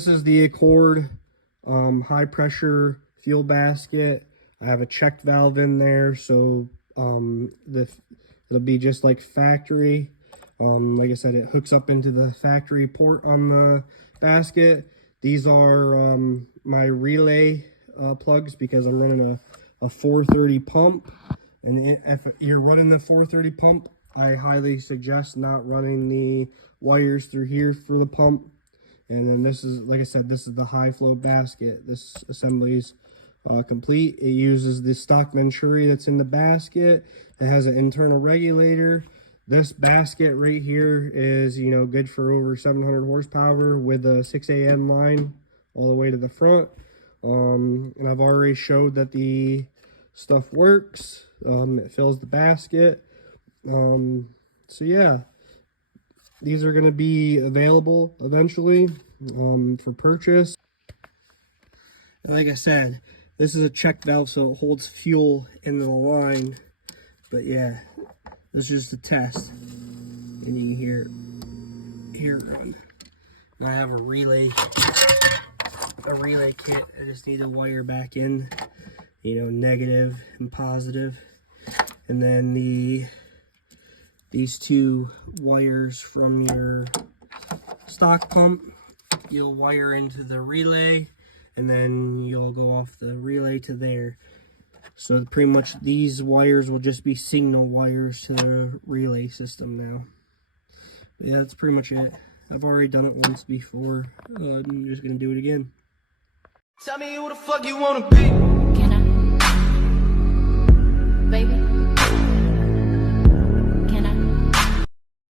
this is the Accord high pressure fuel basket. I have a check valve in there, so it'll be just like factory. Like I said, it hooks up into the factory port on the basket. These are my relay plugs because I'm running a 430 pump. And if you're running the 430 pump, I highly suggest not running the wires through here for the pump. And then this is, like I said, this is the high flow basket. This assembly's complete. It uses the stock Venturi that's in the basket. It has an internal regulator. This basket right here is, you know, good for over 700 horsepower with a 6AN line all the way to the front. And I've already showed that the stuff works. It fills the basket. So yeah, these are going to be available eventually for purchase. And like I said, this is a check valve, so it holds fuel in the line. But yeah, this is just a test. And you can hear it run. And I have a relay kit. I just need to wire back in, you know, negative and positive. And then these two wires from your stock pump, you'll wire into the relay, and then you'll go off the relay to there. So pretty much these wires will just be signal wires to the relay system now. But yeah, that's pretty much it. I've already done it once before. I'm just gonna do it again. Tell me who the fuck you wanna be. Can I?